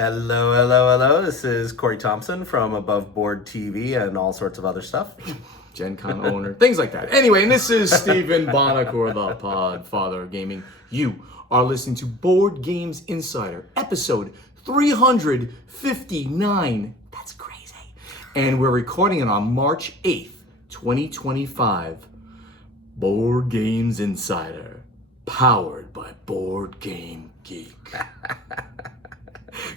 Hello, hello, hello. This is Corey Thompson from Above Board TV and all sorts of other stuff. Gen Con owner, things like that. Anyway, and this is Stephen Bonacore, the Podfather of Gaming. You are listening to Board Games Insider, episode 359. That's crazy. And we're recording it on March 8th, 2025. Board Games Insider, powered by Board Game Geek.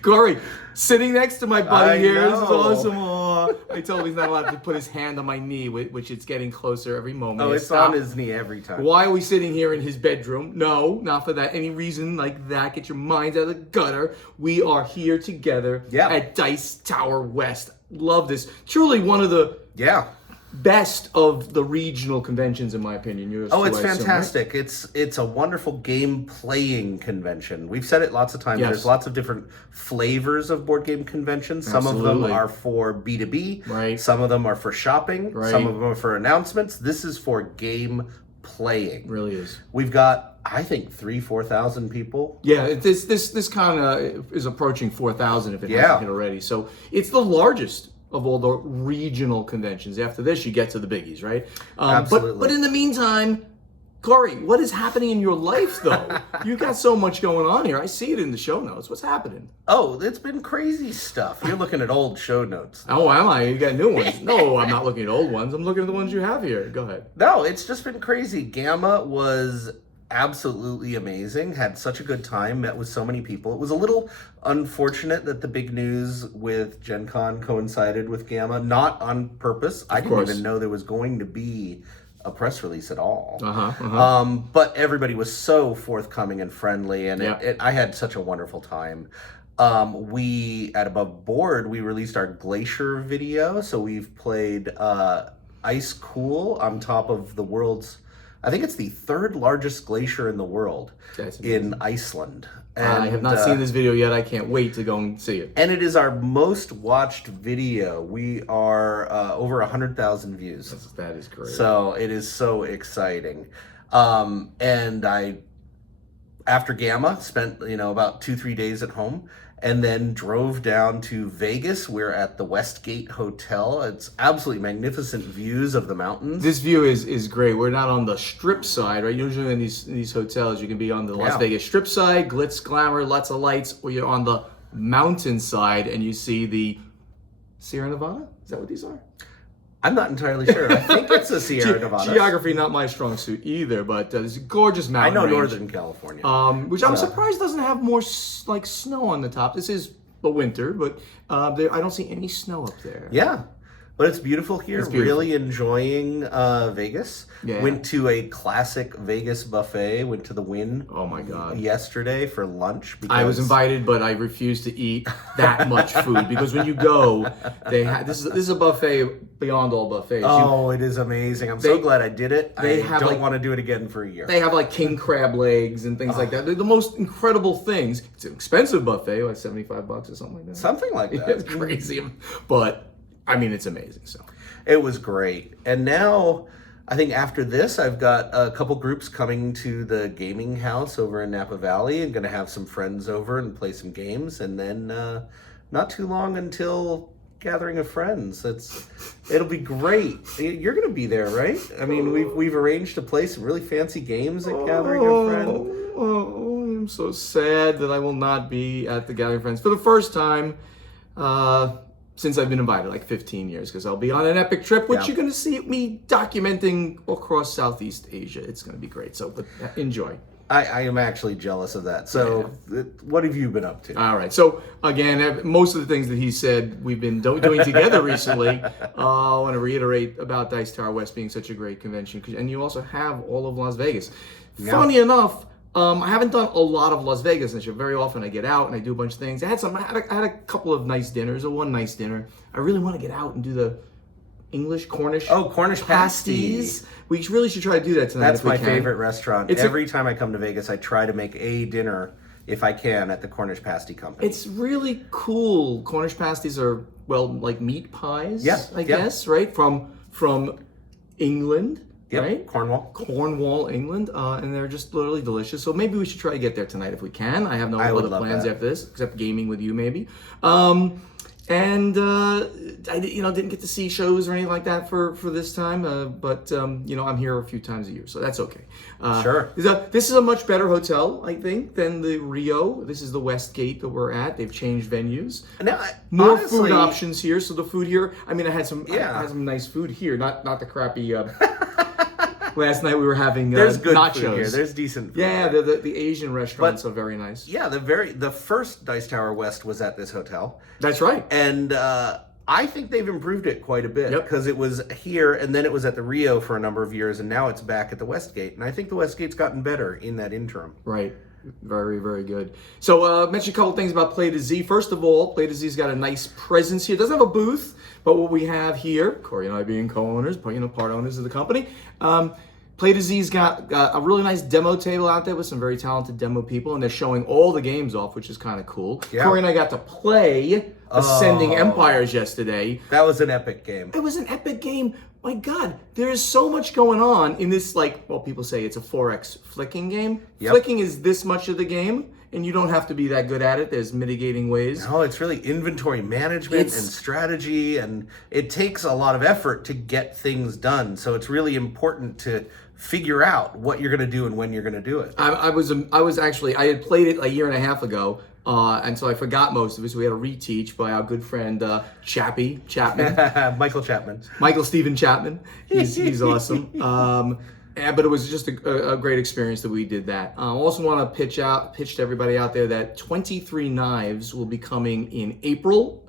Corey, sitting next to my buddy here. This is awesome. Oh, I told him he's not allowed to put his hand on my knee, which it's getting closer every moment. Oh, it's on his knee every time. Why are we sitting here in his bedroom? No, not for that. Any reason like that. Get your minds out of the gutter. We are here together at Dice Tower West. Love this. Truly one of the best of the regional conventions, in my opinion. It's fantastic. Right? It's a wonderful game playing convention. We've said it lots of times. Yes. There's lots of different flavors of board game conventions. Some of them are for B2B. Right. Some of them are for shopping. Right. Some of them are for announcements. This is for game playing. It really is. We've got, I think, 3,000-4,000 people. Yeah, this kind of is approaching 4,000 if it hasn't hit already. So it's the largest of all the regional conventions. After this, you get to the biggies, right? Absolutely. But in the meantime, Corey, what is happening in your life, though? You've got so much going on here. I see it in the show notes. What's happening? Oh, it's been crazy stuff. You're looking at old show notes. Oh, am I? You got new ones. No, I'm not looking at old ones. I'm looking at the ones you have here. Go ahead. No, it's just been crazy. Gamma was absolutely amazing. Had such a good time. Met with so many people. It was a little unfortunate that the big news with Gen Con coincided with Gamma. Not on purpose. I didn't even know there was going to be a press release at all. But everybody was so forthcoming and friendly, and I had such a wonderful time. We at Above Board, we released our Glacier video. So we've played Ice Cool on top of the world's, I think it's the third largest glacier in the world in Iceland. And, I have not seen this video yet. I can't wait to go and see it. And it is our most watched video. We are over 100,000 views. That is great. So it is so exciting. And I, after Gamma, spent about 2-3 days at home, and then drove down to Vegas. We're at the Westgate Hotel. It's absolutely magnificent views of the mountains. This view is great. We're not on the strip side, right? Usually in these hotels, you can be on the Las Vegas strip side, glitz, glamour, lots of lights, or you're on the mountain side and you see the Sierra Nevada? Is that what these are? I'm not entirely sure. I think it's a Sierra Nevada. Geography, not my strong suit either, but it's a gorgeous mountain range. Northern California. Which I'm surprised doesn't have more snow on the top. This is the winter, but I don't see any snow up there. Yeah. But it's beautiful here. It's beautiful. Really enjoying Vegas. Yeah. Went to a classic Vegas buffet. Went to the Wynn. Oh my God! Yesterday for lunch. I was invited, but I refused to eat that much food because when you go, they have this is a buffet beyond all buffets. Oh, it is amazing! I'm so glad I did it. I don't want to do it again for a year. They have king crab legs and things like that. They're the most incredible things. It's an expensive buffet, like $75 or something like that. Something like that. It's crazy, but. I mean, it's amazing. So it was great. And now, I think after this, I've got a couple groups coming to the gaming house over in Napa Valley and going to have some friends over and play some games. And then not too long until Gathering of Friends. It'll be great. You're going to be there, right? I mean, we've arranged to play some really fancy games at Gathering of Friends. Oh, I'm so sad that I will not be at the Gathering of Friends for the first time. Since I've been invited, 15 years, because I'll be on an epic trip, which you're going to see me documenting across Southeast Asia. It's going to be great. So, but enjoy. I am actually jealous of that. So, what have you been up to? All right. So, again, most of the things that he said we've been doing together recently. I want to reiterate about Dice Tower West being such a great convention, and you also have all of Las Vegas. Yeah. Funny enough. I haven't done a lot of Las Vegas this year. Very often I get out and I do a bunch of things. I had a couple of nice dinners, or one nice dinner. I really want to get out and do the Cornish pasties. We really should try to do that tonight. That's my favorite restaurant. Every time I come to Vegas, I try to make a dinner, if I can, at the Cornish Pasty Company. It's really cool. Cornish pasties are, like meat pies, I guess, right? From England. Yep, right? Cornwall, England, and they're just literally delicious. So maybe we should try to get there tonight if we can. I have no other plans after this, except gaming with you maybe. And I didn't get to see shows or anything like that for this time, but I'm here a few times a year, so that's okay. Sure. This is a much better hotel, I think, than the Rio. This is the Westgate that we're at. They've changed venues. Now, More honestly, food options here. So the food here, I mean, I had some nice food here, not the crappy. Last night we were having there's good nachos. food here. There's decent food. Yeah, the Asian restaurants are very nice. Yeah, the first Dice Tower West was at this hotel. That's right. And I think they've improved it quite a bit because it was here and then it was at the Rio for a number of years and now it's back at the Westgate. And I think the Westgate's gotten better in that interim. Right. Very, very good. So mention a couple things about Play to Z. First of all, Play to Z's got a nice presence here. It doesn't have a booth, but what we have here, Corey and I being co-owners, part owners of the company, Play to Z's got a really nice demo table out there with some very talented demo people, and they're showing all the games off, which is kind of cool. Yeah. Corey and I got to play Ascending Empires yesterday. That was an epic game. It was an epic game. My God, there is so much going on in this, people say it's a 4X flicking game. Yep. Flicking is this much of the game, and you don't have to be that good at it. There's mitigating ways. No, it's really inventory management and strategy, and it takes a lot of effort to get things done. So it's really important to figure out what you're going to do and when you're going to do it. I had played it a year and a half ago, and so I forgot most of it. So we had a reteach by our good friend Chapman. Michael Stephen Chapman. He's awesome. But it was just a great experience that we did that. I also want to pitch to everybody out there that 23 Knives will be coming in April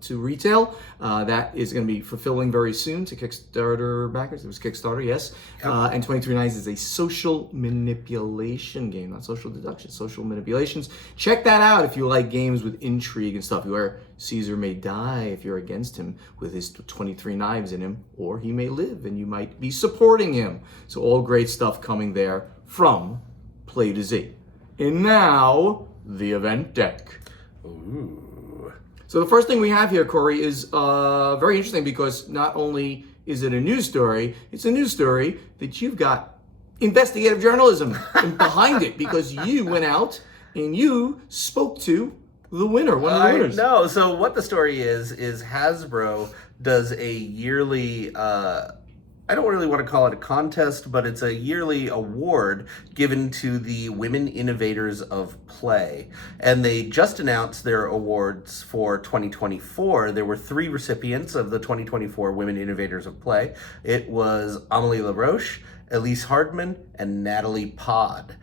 to retail. That is going to be fulfilling very soon to Kickstarter backers. It was Kickstarter, yes. Yep. And 23 Knives is a social manipulation game, not social deduction, social manipulations. Check that out if you like games with intrigue and stuff, where Caesar may die if you're against him with his 23 knives in him, or he may live and you might be supporting him. So all great stuff coming there from Play to Z. And now, the event deck. Ooh. So the first thing we have here, Corey, is very interesting because not only is it a news story, it's a news story that you've got investigative journalism behind it, because you went out and you spoke to the winner, one of the winners. No, so what the story is Hasbro does a yearly, I don't really want to call it a contest, but it's a yearly award given to the Women Innovators of Play. And they just announced their awards for 2024. There were 3 recipients of the 2024 Women Innovators of Play. It was Amelie LaRoche, Elise Hardman, and Natalie Pod.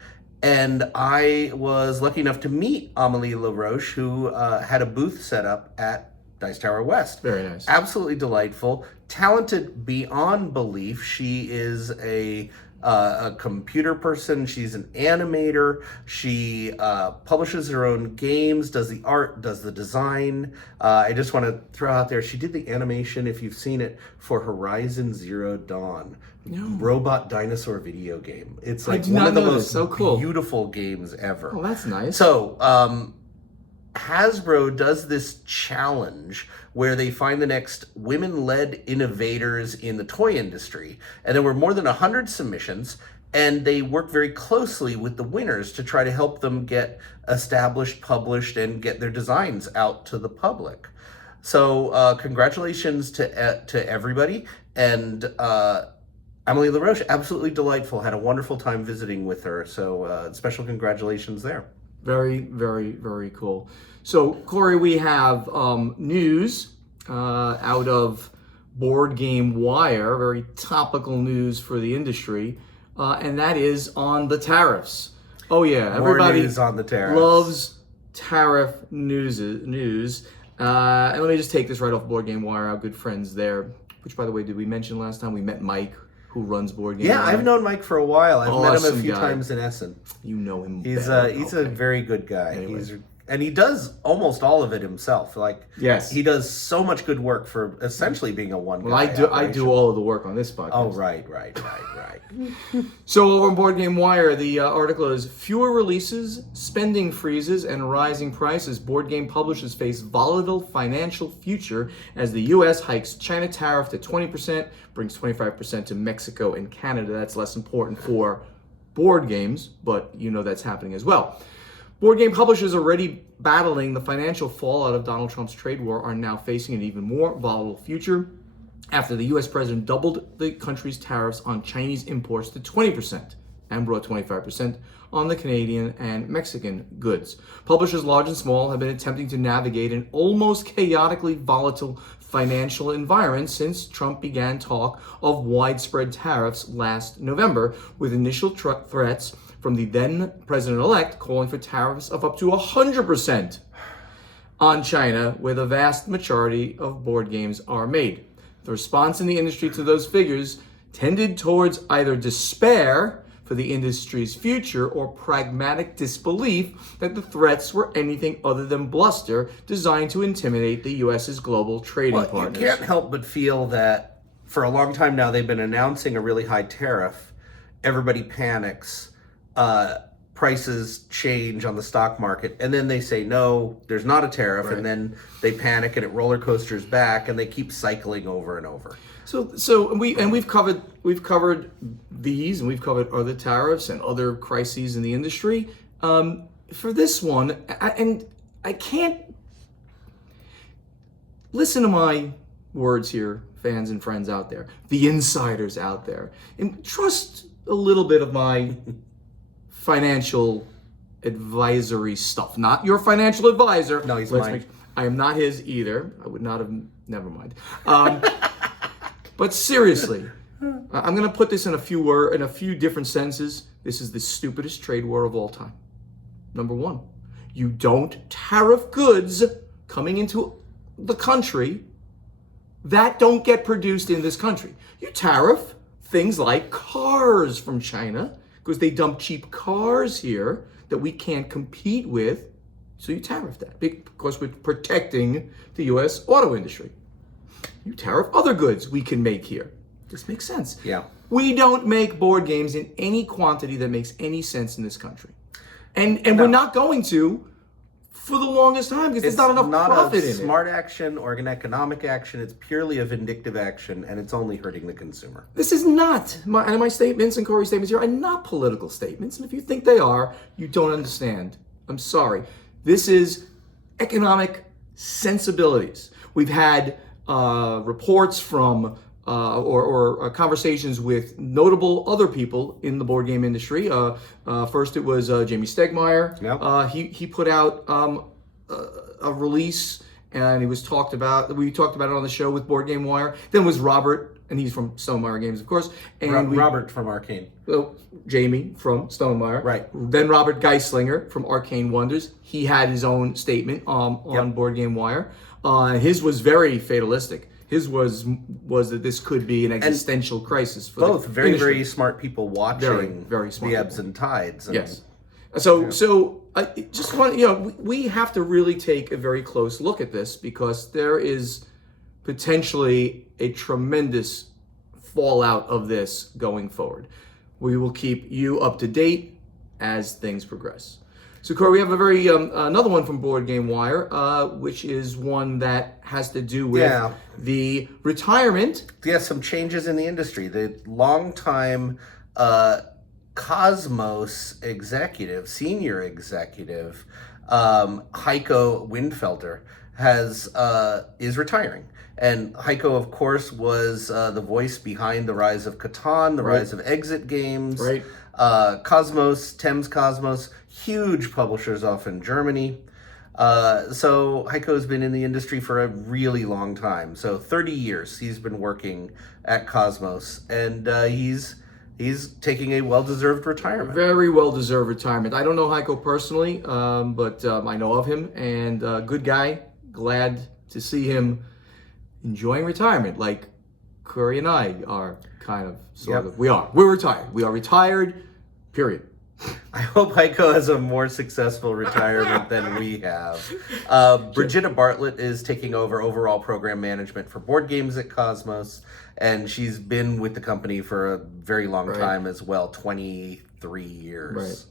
And I was lucky enough to meet Amelie LaRoche, who had a booth set up at Dice Tower West. Very nice. Absolutely delightful. Talented beyond belief. She is a computer person. She's an animator. She publishes her own games, does the art, does the design. I just want to throw out there, she did the animation, if you've seen it, for Horizon Zero Dawn. No. Robot dinosaur video game. It's like one of the most beautiful games ever. Oh, that's nice. So, Hasbro does this challenge where they find the next women-led innovators in the toy industry. And there were more than 100 submissions, and they work very closely with the winners to try to help them get established, published, and get their designs out to the public. So congratulations to everybody. And Amelie LaRoche, absolutely delightful. Had a wonderful time visiting with her. So special congratulations there. Very, very, very cool. So, Corey, we have news out of Board Game Wire, very topical news for the industry, and that is on the tariffs. Oh yeah, everybody news on the tariffs. Loves tariff news. And let me just take this right off Board Game Wire, our good friends there, which, by the way, did we mention last time? We met Mike, who runs Board Game Wire. I've known Mike for a while. I've met him a few times in Essen. You know him. He's a very good guy. Anyway. and he does almost all of it himself. Like, Yes. he does so much good work for essentially being a one guy. Well, I do all of the work on this podcast. Oh, right. So over on Board Game Wire, the article is fewer releases, spending freezes, and rising prices. Board game publishers face volatile financial future as the U.S. hikes China tariff to 20%, brings 25% to Mexico and Canada. That's less important for board games, but you know that's happening as well. Board game publishers already battling the financial fallout of Donald Trump's trade war are now facing an even more volatile future after the U.S. president doubled the country's tariffs on Chinese imports to 20% and brought 25% on the Canadian and Mexican goods. Publishers large and small have been attempting to navigate an almost chaotically volatile financial environment since Trump began talk of widespread tariffs last November, with initial threats from the then president-elect calling for tariffs of up to 100% on China, where the vast majority of board games are made. The response in the industry to those figures tended towards either despair for the industry's future or pragmatic disbelief that the threats were anything other than bluster designed to intimidate the U.S.'s global trading partners. You can't help but feel that for a long time now they've been announcing a really high tariff. Everybody panics. Prices change on the stock market, and then they say no, there's not a tariff, Right. and then they panic and it roller coasters back, and they keep cycling over and over. So we've covered these, and we've covered other tariffs and other crises in the industry. For this one, I can't listen to my words here, fans and friends out there, the insiders out there, and trust a little bit of my financial advisory stuff. Not your financial advisor. No, he's mine. I am not his either. I would not have. Never mind. But seriously, I'm going to put this in a few different sentences. This is the stupidest trade war of all time. Number one, you don't tariff goods coming into the country that don't get produced in this country. You tariff things like cars from China, because they dump cheap cars here that we can't compete with, so you tariff that because we're protecting the U.S. auto industry. You tariff other goods we can make here. This makes sense. Yeah. We don't make board games in any quantity that makes any sense in this country. And we're not going to for the longest time because there's not enough profit in it. It's not a smart action or an economic action. It's purely a vindictive action, and it's only hurting the consumer. This is not, my statements and Corey's statements here are not political statements. And if you think they are, you don't understand. I'm sorry. This is economic sensibilities. We've had reports from or conversations with notable other people in the board game industry. First, it was Jamie Stegmaier. Yep. He put out a release, and we talked about it on the show with Board Game Wire. Then was Robert, and he's from Stonemaier Games, of course. And Robert from Arcane. Jamie from Stonemaier. Right. Then Robert Geislinger from Arcane Wonders. He had his own statement on Board Game Wire. His was very fatalistic. His was that this could be an existential crisis for both the very industry. very smart people watching very smart the people. ebbs and tides. And, Yes. So I just want we have to really take a very close look at this because there is potentially a tremendous fallout of this going forward. We will keep you up to date as things progress. So, Corey, we have a very another one from Board Game Wire, which is one that has to do with the retirement. Yeah, some changes in the industry. The longtime Kosmos executive, senior executive, Heiko Windfelder, is retiring. And Heiko, of course, was the voice behind the rise of Catan, the rise of exit games. Right. Kosmos, Thames Kosmos, huge publishers off in Germany. So Heiko's been in the industry for a really long time. So 30 years he's been working at Kosmos, and he's taking a well-deserved retirement. Very well-deserved retirement. I don't know Heiko personally, but I know of him, and good guy. Glad to see him enjoying retirement, like Corey and I are kind of, sort of. We're retired. We are retired, period. I hope Heiko has a more successful retirement than we have. Brigitta Bartlett is taking over overall program management for board games at Kosmos, and she's been with the company for a very long time as well, 23 years.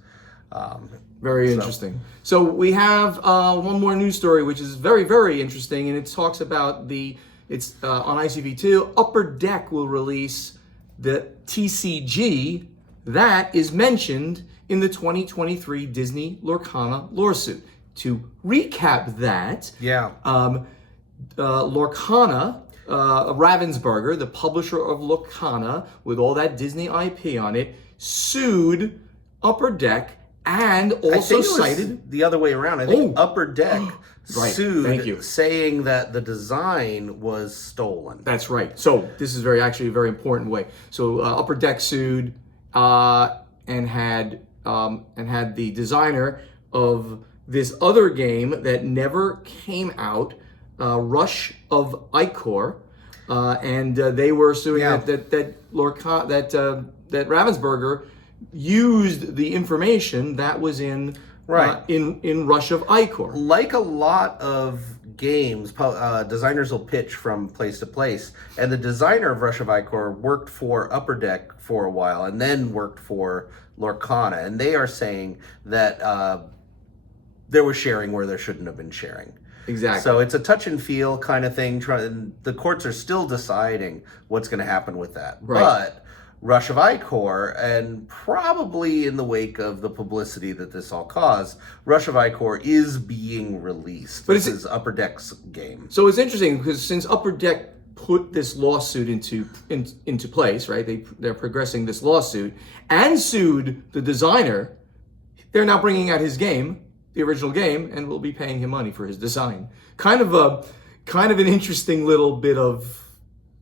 Very interesting. So we have one more news story, which is very, very interesting, and it talks about it's on ICV2. Upper Deck will release the TCG that is mentioned in the 2023 Disney Lorcana lawsuit. To recap that, Lorcana, Ravensburger, the publisher of Lorcana, with all that Disney IP on it, sued Upper Deck and also cited the other way around. I think Upper Deck sued, saying that the design was stolen. That's right. So this is actually a very important way. So Upper Deck sued and had the designer of this other game that never came out, Rush of Ichor, and they were suing that Ravensburger used the information that was in Rush of Ichor. Like a lot of games, designers will pitch from place to place, and the designer of Rush of Ichor worked for Upper Deck for a while and then worked for Lorcana, and they are saying that there was sharing where there shouldn't have been sharing. Exactly. So it's a touch and feel kind of thing. The courts are still deciding what's going to happen with that. But Rush of Ichor, and probably in the wake of the publicity that this all caused, Rush of Ichor is being released. But this is Upper Deck's game. So it's interesting because since Upper Deck put this lawsuit into place, right? They're progressing this lawsuit and sued the designer. They're now bringing out his game, the original game, and will be paying him money for his design. Kind of an interesting little bit of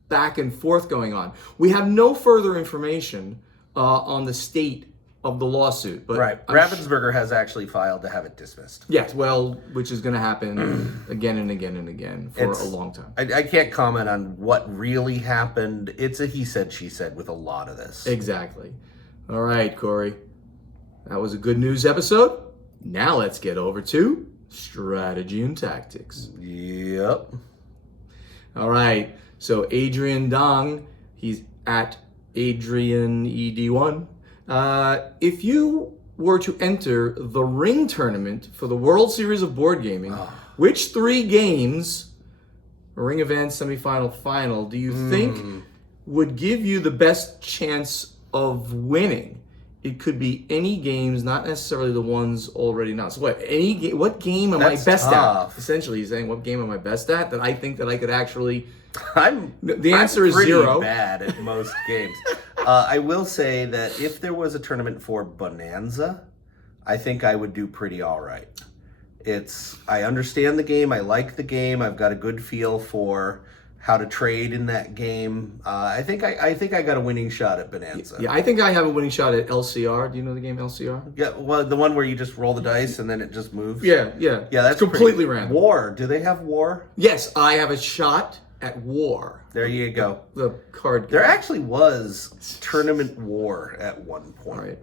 back and forth going on. We have no further information on the state of the lawsuit, but Ravensburger has actually filed to have it dismissed. Yes, well, which is going to happen again and again and again for a long time. I can't comment on what really happened. It's a he said, she said with a lot of this. Exactly. All right, Corey. That was a good news episode. Now let's get over to strategy and tactics. Yep. All right. So Adrian Dong, he's at AdrianED1. If you were to enter the Ring Tournament for the World Series of Board Gaming, which 3 games, Ring Event, Semifinal, Final, do you think would give you the best chance of winning? It could be any games, not necessarily the ones already announced. What game am I best at? Essentially, he's saying, what game am I best at that I think that I could actually... The answer is 0. I'm pretty bad at most games. I will say that if there was a tournament for Bonanza, I think I would do pretty all right. I understand the game. I like the game. I've got a good feel for how to trade in that game. I think I got a winning shot at Bonanza. Yeah, I think I have a winning shot at LCR. Do you know the game LCR? Yeah, well, the one where you just roll the dice and then it just moves. Yeah. That's completely random. War. Do they have War? Yes, I have a shot at War. There you go. The card game. There actually was Tournament War at one point. All right.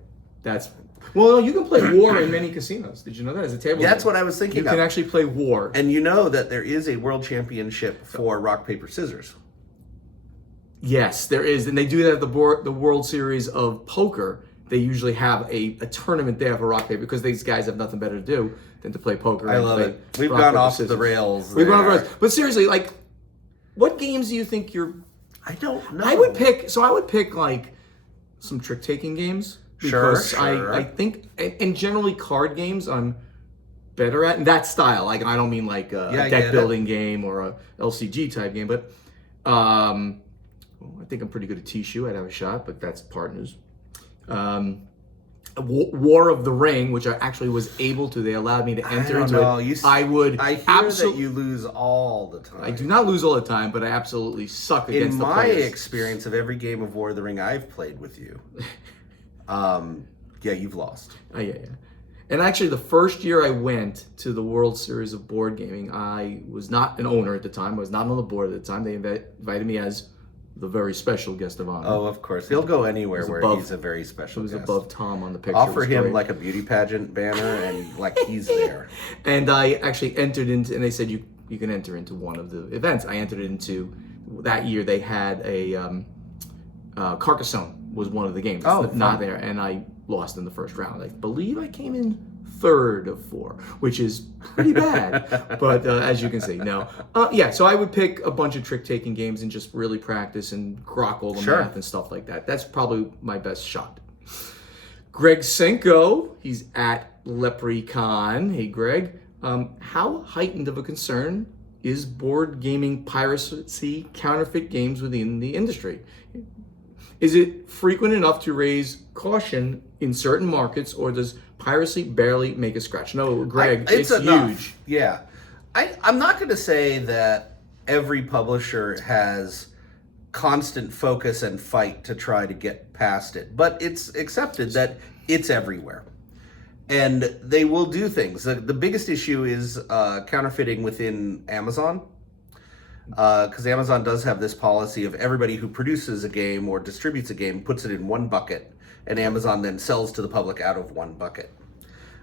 Well, you can play War in many casinos. Did you know that as a table game? That's what I was thinking of. You can actually play War. And you know that there is a world championship for rock, paper, scissors. Yes, there is. And they do that at the World Series of Poker. They usually have a tournament there for rock, paper, because these guys have nothing better to do than to play poker. I love it. We've gone off the rails. We've gone off the rails. But seriously, like, what games do you think you're... I don't know. I would pick like some trick-taking games. Because sure. I think, and generally card games I'm better at, and that style. Like, I don't mean like a deck building game or a LCG type game, but I think I'm pretty good at T-Shoe. I'd have a shot, but that's partners. War of the Ring, which I actually was able to. They allowed me to enter into it. I hear that you lose all the time. I do not lose all the time, but I absolutely suck against the players. In my experience of every game of War of the Ring I've played with you, you've lost. Yeah. And actually, the first year I went to the World Series of Board Gaming, I was not an owner at the time. I was not on the board at the time. They invited me as the very special guest of honor. Oh, of course. He'll go anywhere where above- he's a very It special was guest. above Tom on the picture. Offer It was him great. like a beauty pageant banner and like he's there. And I actually entered into, and they said you can enter into one of the events. I entered into, that year they had a Carcassonne was one of the games. Oh, It's not fun. there, and I lost in the first round. I believe I came in third of 4, which is pretty bad. But as you can see, no. Yeah, so I would pick a bunch of trick-taking games and just really practice and grok all the Sure. math and stuff like that. That's probably my best shot. Greg Senko, he's at Leprechaun. Hey, Greg. How heightened of a concern is board gaming piracy, counterfeit games within the industry? Is it frequent enough to raise caution in certain markets, or does piracy barely make a scratch? No, Greg, it's enough. huge. Yeah. I'm not going to say that every publisher has constant focus and fight to try to get past it, but it's accepted that it's everywhere. And they will do things. The biggest issue is counterfeiting within Amazon. Because Amazon does have this policy of everybody who produces a game or distributes a game puts it in one bucket, and Amazon then sells to the public out of one bucket.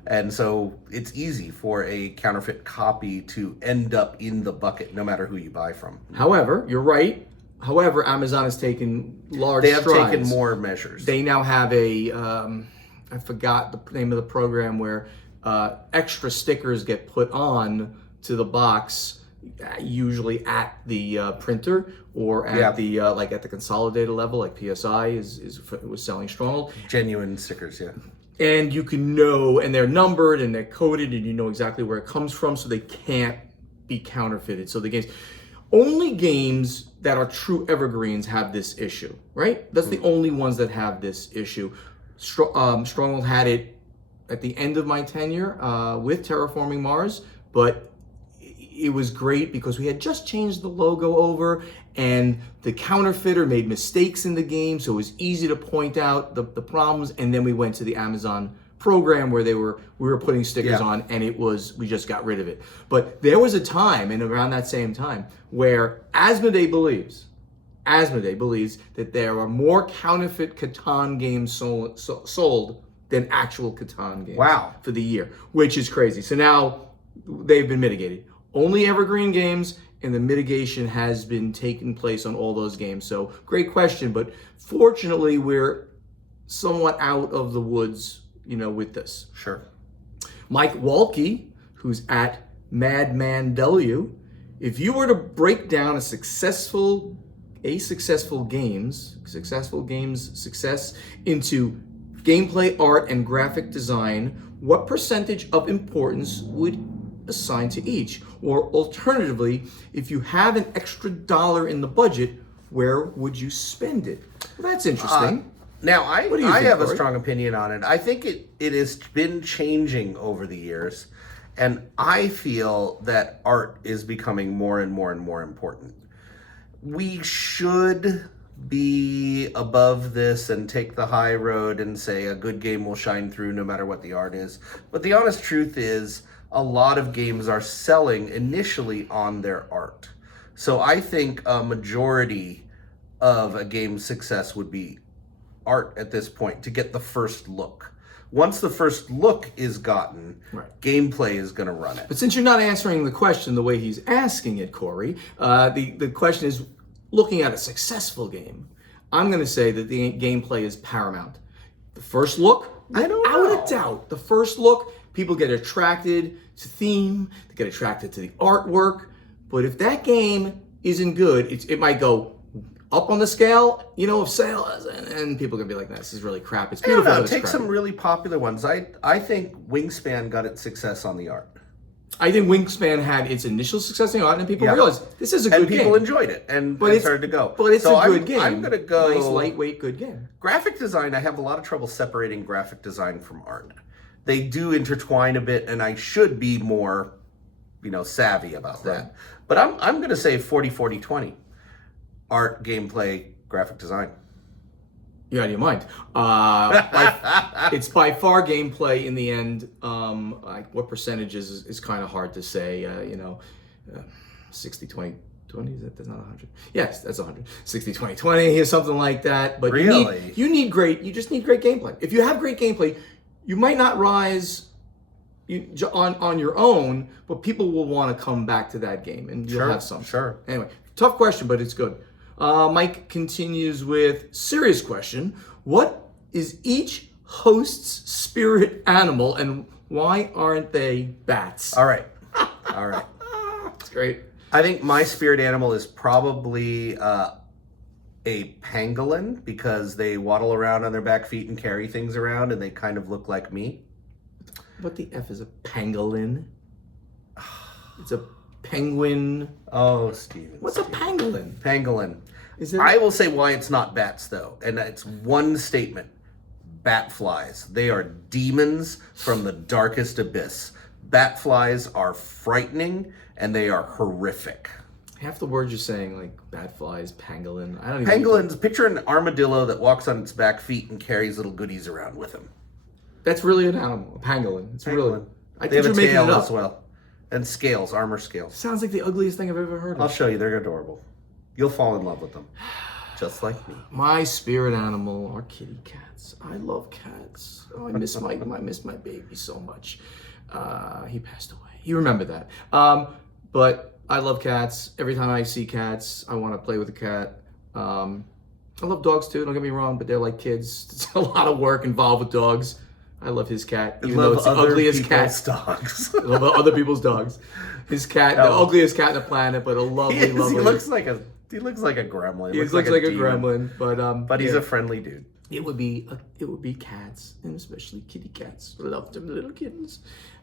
And so it's easy for a counterfeit copy to end up in the bucket, no matter who you buy from. However, you're right. However, Amazon has taken large They have strides. taken more measures. They now have a, I forgot the name of the program, where extra stickers get put on to the box, usually at the printer or at the like at the consolidated level, like PSI was selling Stronghold. Genuine stickers, yeah. And you can know, and they're numbered and they're coded, and you know exactly where it comes from, so they can't be counterfeited. So the games, only games that are true evergreens have this issue, right? That's the only ones that have this issue. Stronghold had it at the end of my tenure with Terraforming Mars, but it was great because we had just changed the logo over, and the counterfeiter made mistakes in the game, so it was easy to point out the problems. And then we went to the Amazon program where we were putting stickers on, and we just got rid of it. But there was a time, and around that same time, where Asmodee believes that there are more counterfeit Catan games sold than actual Catan games. Wow. For the year, which is crazy. So now they've been mitigated. Only evergreen games, and the mitigation has been taking place on all those games. So great question, but fortunately we're somewhat out of the woods, with this. Sure. Mike Walke, who's at MadmanW, if you were to break down successful games success into gameplay, art, and graphic design, what percentage of importance would assign to each? Or alternatively, if you have an extra $1 in the budget, where would you spend it? Well, that's interesting. Now, I do you think, have a Corey? strong opinion on it. I think it has been changing over the years, and I feel that art is becoming more and more and more important. We should be above this and take the high road and say a good game will shine through no matter what the art is. But the honest truth is, a lot of games are selling initially on their art. So I think a majority of a game's success would be art at this point, to get the first look. Once the first look is gotten, gameplay is going to run it. But since you're not answering the question the way he's asking it, Corey, the question is, looking at a successful game, I'm going to say that the gameplay is paramount. The first look, without a doubt, the first look, people get attracted to theme, they get attracted to the artwork. But if that game isn't good, it might go up on the scale, of sales, and people are gonna be like, "This is really crap." It's beautiful. But it's Take crappy. some really popular ones. I think Wingspan got its success on the art. I think Wingspan had its initial success in art, and people realized this is a good And game. people enjoyed it and started to go. But it's So a good game. I'm going to go... Nice, lightweight, good game. Graphic design, I have a lot of trouble separating graphic design from art. They do intertwine a bit, and I should be more, savvy about that. But I'm going to say 40-40-20. Art, gameplay, graphic design. You're out of your mind. It's by far gameplay in the end. What percentages is kind of hard to say. 60-20 20, that's not 100. Yes, that's 100. 60, 20, 20, or something like that. But Really? you just need great gameplay. If you have great gameplay, you might not rise on your own, but people will want to come back to that game, and you'll have some. Sure. Anyway, tough question, but it's good. Mike continues with serious question. What is each host's spirit animal, and why aren't they bats? All right. That's great. I think my spirit animal is probably a pangolin because they waddle around on their back feet and carry things around, and they kind of look like me. What the F is a pangolin? It's a penguin. Oh, Steven. What's a pangolin? Pangolin. Is it? I will say why it's not bats, though, and it's one statement. Bat flies. They are demons from the darkest abyss. Bat flies are frightening, and they are horrific. Half the words you're saying, like bat flies, pangolin. I don't even. Pangolins, picture an armadillo that walks on its back feet and carries little goodies around with him. That's really an animal, a pangolin. It's really. I They think have you're a making it tail up. as well. And scales, armor scales. Sounds like the ugliest thing I've ever heard of. I'll show you, they're adorable. You'll fall in love with them. Just like me. My spirit animal are kitty cats. I love cats. Oh, I miss my baby so much. He passed away. You remember that. But I love cats. Every time I see cats, I want to play with a cat. I love dogs too, don't get me wrong, but they're like kids. There's a lot of work involved with dogs. I love his cat, even though it's the ugliest cat. Dogs. I love other people's dogs. His cat, the ugliest cat on the planet, but a lovely, lovely. He looks like a gremlin. He looks like a gremlin, but he's a friendly dude. It would be cats, and especially kitty cats. Love them little kittens.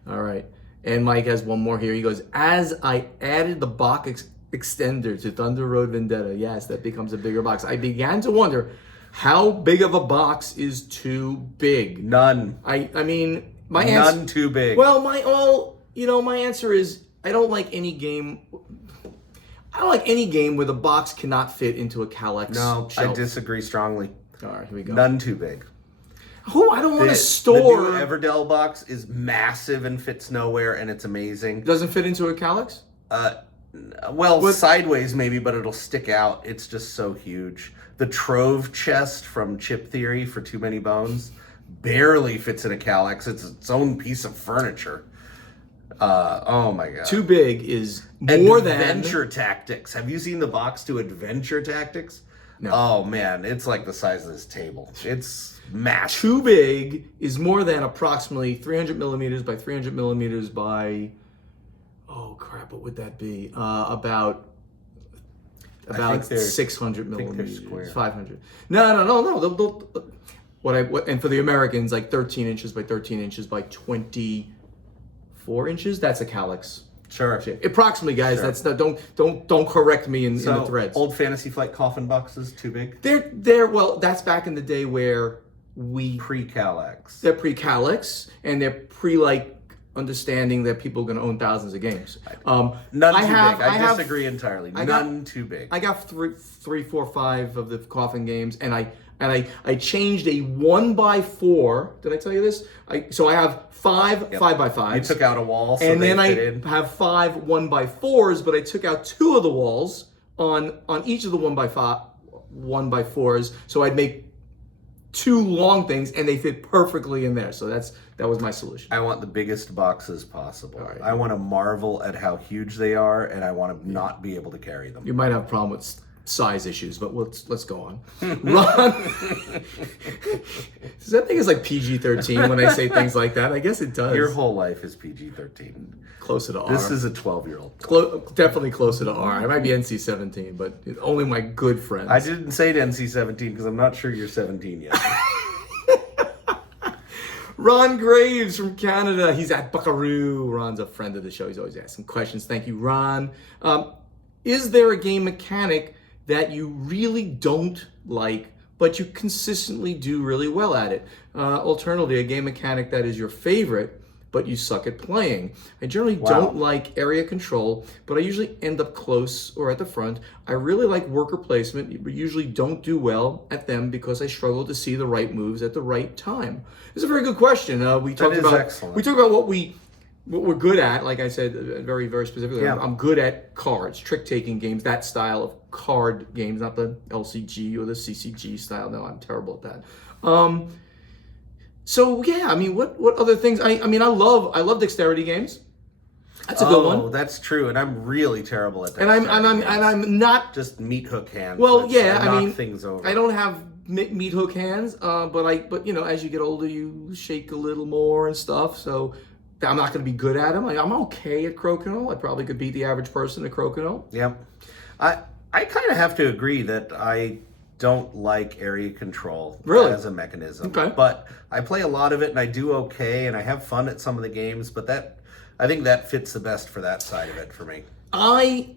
All right. And Mike has one more here. He goes, as I added the box extender to Thunder Road Vendetta, yes, that becomes a bigger box. I began to wonder how big of a box is too big. None. I mean, my answer. None too big. Well, my answer is I don't like any game. I don't like any game where the box cannot fit into a Calyx shelf. I disagree strongly. All right, here we go. None too big. I don't want to store. The new Everdell box is massive and fits nowhere, and it's amazing. Doesn't fit into a Calyx? Sideways maybe, but it'll stick out. It's just so huge. The Trove chest from Chip Theory for Too Many Bones barely fits in a Calyx. It's its own piece of furniture. Oh my god. Too big is more than Adventure Tactics. Have you seen the box to Adventure Tactics? No. Oh man, it's like the size of this table. It's massive. Too big is more than approximately 300 millimeters by 300 millimeters by. Oh crap! What would that be? About 600 millimeters. 500. No. And for the Americans, like 13 inches by 13 inches by 24 inches. That's a Calyx. Sure. Approximately, guys. Sure. That's not, don't correct me in the threads. Old Fantasy Flight coffin boxes too big. They're well. That's back in the day where pre-Calyx. They're pre-Calyx and they're pre understanding that people are going to own thousands of games. None too big. I disagree entirely. None too big. I got 3, 4, 5 of the coffin games, and I changed a 1x4. Did I tell you this? So I have 5 5x5s. You took out a wall, so and then I in. have 5 1x4s, but I took out 2 of the walls on each of the 1x4s. So I'd make 2 long things, and they fit perfectly in there. So that was my solution. I want the biggest boxes possible. Right. I want to marvel at how huge they are, and I want to not be able to carry them. You might have a problem with size issues, but let's go on. Ron, does that think it's like PG-13 when I say things like that? I guess it does. Your whole life is PG-13. Closer to R. This is a 12-year-old. Definitely closer to R. I might be NC-17, but only my good friends. I didn't say NC-17 because I'm not sure you're 17 yet. Ron Graves from Canada. He's at Buckaroo. Ron's a friend of the show. He's always asking questions. Thank you, Ron. Is there a game mechanic that you really don't like, but you consistently do really well at it? Alternatively, a game mechanic that is your favorite, but you suck at playing. I generally don't like area control, but I usually end up close or at the front. I really like worker placement, but usually don't do well at them because I struggle to see the right moves at the right time. It's a very good question. We talked about excellent. We talked about what we what we're good at, like I said, very, very specifically, Yeah. I'm good at cards, trick-taking games, that style of card games, not the LCG or the CCG style. No, I'm terrible at that. So yeah, I mean, what other things? I mean, I love dexterity games. That's a good one. Oh, that's true, and I'm really terrible at that. And I'm not. Just meat hook hands. Well, yeah, I knock mean, things over. I don't have meat hook hands, but you know, as you get older, you shake a little more and stuff. So I'm not going to be good at them. I'm okay at crokinole. I probably could beat the average person at crokinole. Yep. I kind of have to agree that I don't like area control Really? as a mechanism. Okay. But I play a lot of it and I do okay and I have fun at some of the games, but I think that fits the best for that side of it for me. I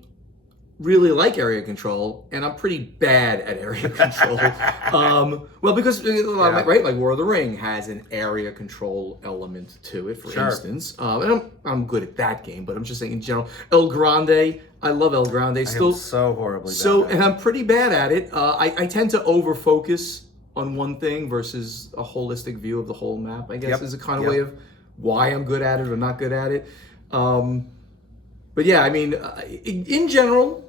really like area control, and I'm pretty bad at area control. Well, because right, like War of the Ring has an area control element to it, for instance. And I'm good at that game, but I'm just saying in general. El Grande, I love El Grande. I am so horribly bad at it. And I'm pretty bad at it. I tend to over focus on one thing versus a holistic view of the whole map, I guess, is a kind of way of why I'm good at it or not good at it. But yeah, I mean, in general,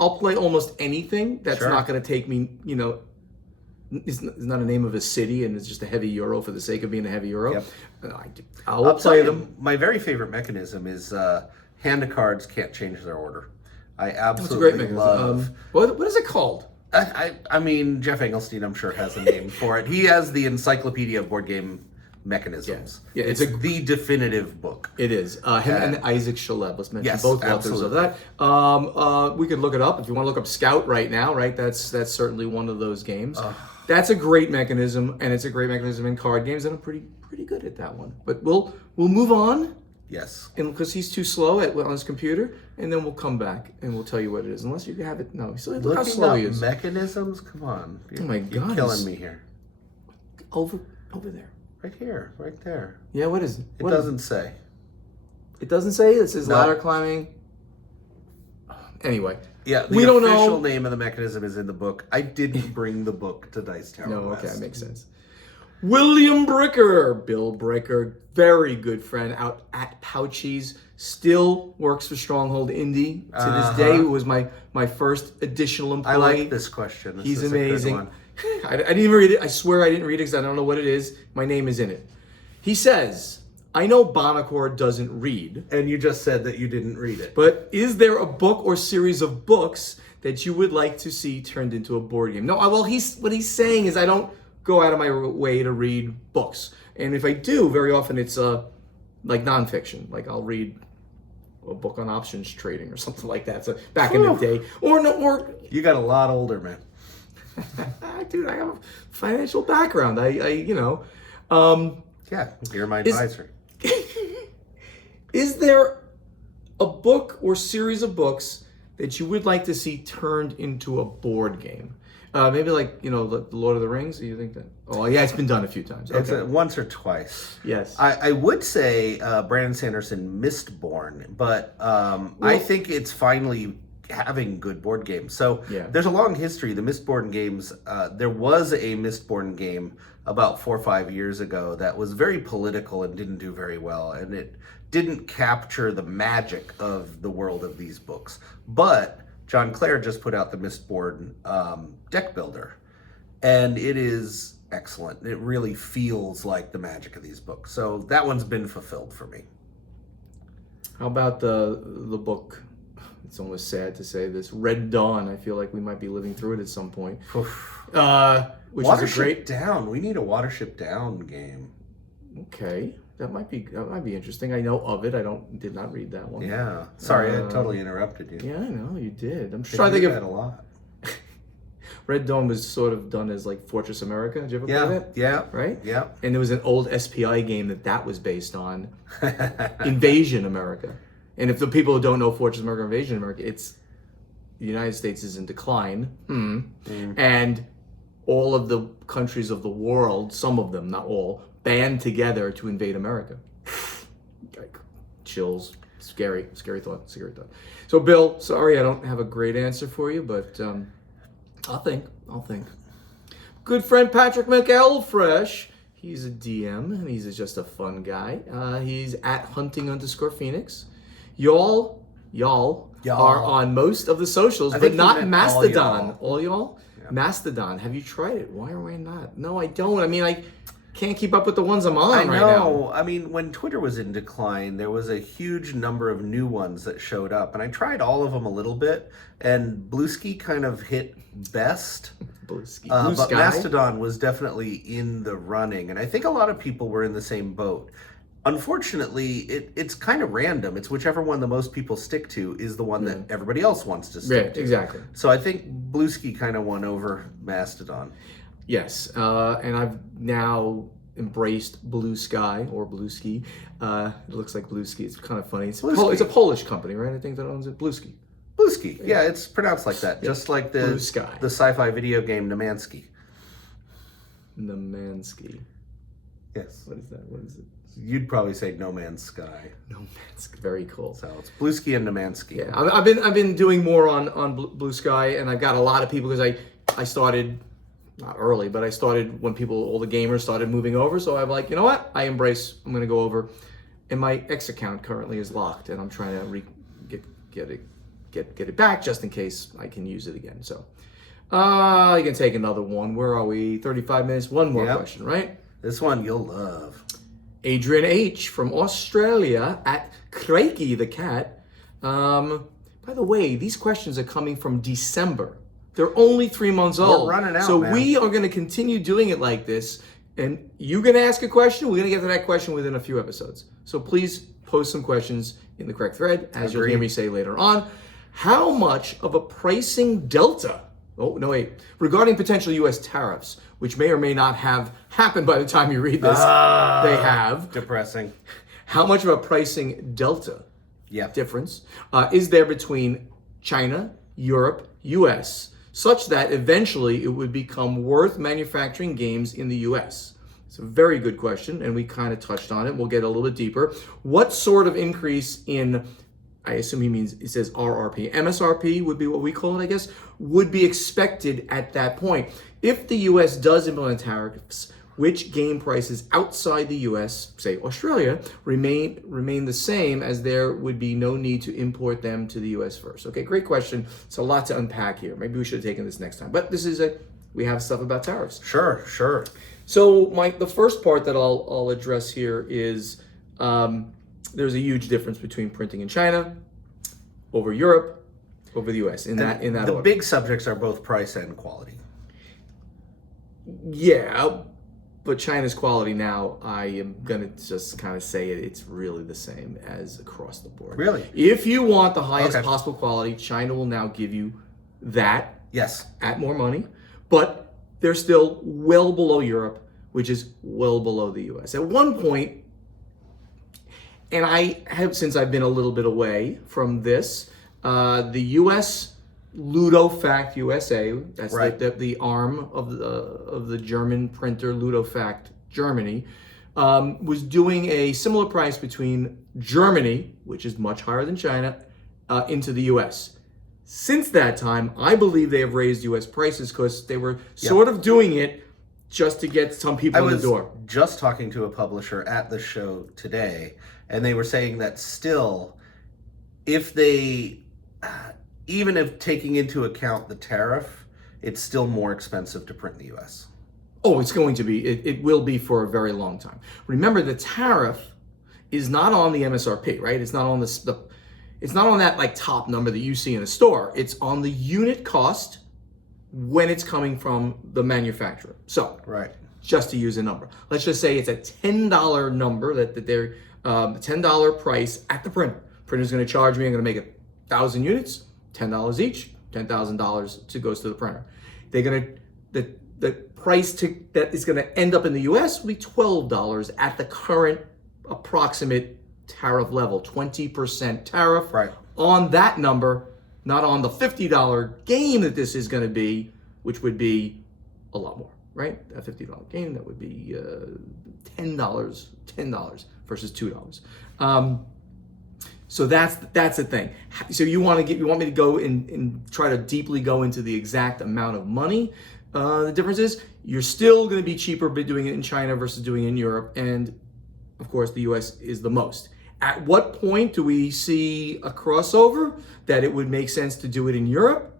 I'll play almost anything that's not going to take me, you know, it's not a name of a city and it's just a heavy euro for the sake of being a heavy euro. I'll play them. My very favorite mechanism is hand of cards can't change their order. I absolutely It's a great mechanism. love. What is it called? I mean, Jeff Engelstein, I'm sure, has a name for it. He has the Encyclopedia of Board Game Mechanisms. Yeah, it's the definitive book. It is. Him and Isaac Shalev. Let's mention both authors of that. We could look it up if you want to look up Scout right now. Right, that's certainly one of those games. That's a great mechanism, and it's a great mechanism in card games, and I'm pretty good at that one. But we'll move on. Yes. And because he's too slow on his computer, and then we'll come back and we'll tell you what it is. Unless you have it. No, so look how slow he is. Mechanisms? Come on. Oh my God. You're killing me here. Over there. Right here. Right there. Yeah, what is it? It doesn't say. It doesn't say? It says ladder climbing. Anyway. Yeah, we don't know. The official name of the mechanism is in the book. I didn't bring the book to Dice Tower West. Okay, that makes sense. William Bricker, Bill Bricker, very good friend out at Pouchies, still works for Stronghold Indie to this day. Who was my first additional employee. I like this question. He's amazing. I didn't even read it. I swear I didn't read it because I don't know what it is. My name is in it. He says, I know Bonacore doesn't read. And you just said that you didn't read it. But is there a book or series of books that you would like to see turned into a board game? No, well, what he's saying is I don't go out of my way to read books. And if I do, very often it's like nonfiction. Like I'll read a book on options trading or something like that. So back in the day. Or you got a lot older, man. Dude, I have a financial background. Yeah, you're my advisor. Is there a book or series of books that you would like to see turned into a board game? Maybe like, the Lord of the Rings? Do you think that? Oh, yeah, it's been done a few times. Okay. It's once or twice. Yes. I would say Brandon Sanderson Mistborn, but I think it's finally having good board games. So there's a long history. The Mistborn games, there was a Mistborn game about 4 or 5 years ago that was very political and didn't do very well. And it didn't capture the magic of the world of these books. But John Clare just put out the Mistborn deck builder. And it is excellent. It really feels like the magic of these books. So that one's been fulfilled for me. How about the book? It's almost sad to say this. Red Dawn. I feel like we might be living through it at some point. Which is a great Down. We need a Watership Down game. Okay, that might be interesting. I know of it. Did not read that one. Yeah. Sorry, I totally interrupted you. Yeah, I know you did. I'm trying to think of that a lot. Red Dawn was sort of done as like Fortress America. Did you ever play that? Yeah. Right? Yeah. And there was an old SPI game that was based on Invasion America. And if the people who don't know Fortress America, Invasion America, it's the United States is in decline. And all of the countries of the world, some of them, not all, band together to invade America. Like, chills. Scary thought. So, Bill, sorry I don't have a great answer for you, but I'll think. Good friend Patrick McElfresh, He's a DM, and he's just a fun guy. He's at hunting_Phoenix. Y'all are on most of the socials, I but think he not meant Mastodon. all All y'all? Yeah. Mastodon. Have you tried it? Why am I not? No, I don't. I mean, I can't keep up with the ones I'm on right now. I mean, when Twitter was in decline, there was a huge number of new ones that showed up, and I tried all of them a little bit, and Bluesky kind of hit best. Blue But Sky? Mastodon was definitely in the running, and I think a lot of people were in the same boat. Unfortunately, it's kind of random. It's whichever one the most people stick to is the one that everybody else wants to stick to. Exactly. So I think Bluesky kind of won over Mastodon. Yes, and I've now embraced Blue Sky or Bluesky. It looks like Bluesky. It's kind of funny. It's a Polish company, right? I think that owns it. Bluesky. Bluesky. Yeah, it's pronounced like that. Yeah. Just like Blue Sky. The sci-fi video game Nemansky. Nemansky. Yes. What is that? What is it? You'd probably say No Man's Sky. No Man's Sky. Very cool. So it's Bluesky and Nemansky. Yeah, I've been doing more on Blue Sky, and I've got a lot of people because I started not early, but I started when all the gamers started moving over. So I'm like, you know what? I'm going to go over, and my X account currently is locked, and I'm trying to get it back just in case I can use it again. So you can take another one. Where are we? 35 minutes. One more question, right? This one you'll love. Adrian H. from Australia at Craigie the Cat. By the way, these questions are coming from December. They're only 3 months old. We're running out, so man. We are going to continue doing it like this. And you're going to ask a question. We're going to get to that question within a few episodes. So please post some questions in the correct thread, as you'll hear me say later on. How much of a pricing delta, regarding potential U.S. tariffs, which may or may not have happened by the time you read this, they have. Depressing. How much of a pricing delta difference is there between China, Europe, U.S., such that eventually it would become worth manufacturing games in the U.S.? It's a very good question, and we kind of touched on it. We'll get a little bit deeper. What sort of increase in, I assume he says RRP, MSRP would be what we call it, I guess, would be expected at that point? If the U.S. does implement tariffs, which game prices outside the U.S., say Australia, remain the same, as there would be no need to import them to the U.S. first? Okay, great question. It's a lot to unpack here. Maybe we should have taken this next time. But we have stuff about tariffs. Sure. So the first part that I'll address here is there's a huge difference between printing in China, over Europe, over the U.S. in that the order. Big subjects are both price and quality. Yeah, but China's quality now, I am going to just kind of say it's really the same as across the board. Really? If you want the highest possible quality, China will now give you that at more money, but they're still well below Europe, which is well below the U.S. At one point, and since I've been a little bit away from this, the U.S. Ludofact USA, that's the arm of the German printer Ludofact Germany, was doing a similar price between Germany, which is much higher than China, into the U.S. Since that time, I believe they have raised U.S. prices because they were sort of doing it just to get some people in the door. I was just talking to a publisher at the show today, and they were saying that still, even if taking into account the tariff, it's still more expensive to print in the U.S. Oh, it's going to be. It will be for a very long time. Remember, the tariff is not on the MSRP, right? It's not on it's not on that top number that you see in a store. It's on the unit cost when it's coming from the manufacturer. So, just to use a number, let's just say it's a $10 number that they're $10 price at the printer. Printer's going to charge me. I'm going to make 1,000 units. $10 each, $10,000 goes to the printer. They're gonna the price that is gonna end up in the U.S. will be $12 at the current approximate tariff level, 20% tariff on that number, not on the $50 game that this is gonna be, which would be a lot more, right? A $50 game, that would be $10 versus $2. So that's the thing. So you want me to go and try to deeply go into the exact amount of money? The difference is you're still going to be cheaper doing it in China versus doing it in Europe. And of course, the US is the most. At what point do we see a crossover that it would make sense to do it in Europe?